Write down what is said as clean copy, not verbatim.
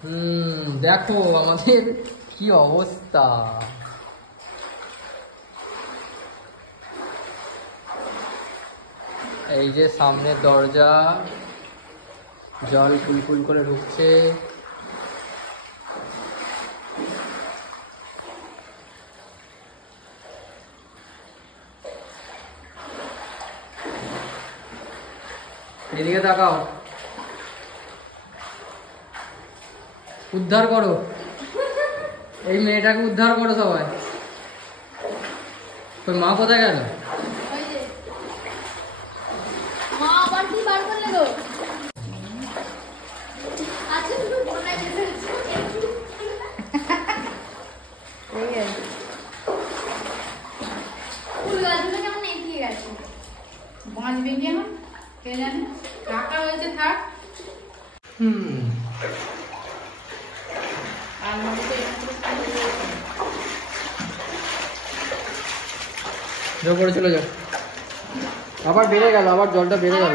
দেখো আমাদের কি অবস্থা। এই যে সামনের দরজা, জল কুলকুল করে ঢুকছে। এদিকে তাকাও, উদ্ধার করো এই মেয়েটাকে, উদ্ধার করো সবাই। তোর মা কোথায় গেল? যাও করে চলে যাও। আবার বেড়ে গেল, আবার জলটা বেড়ে গেল।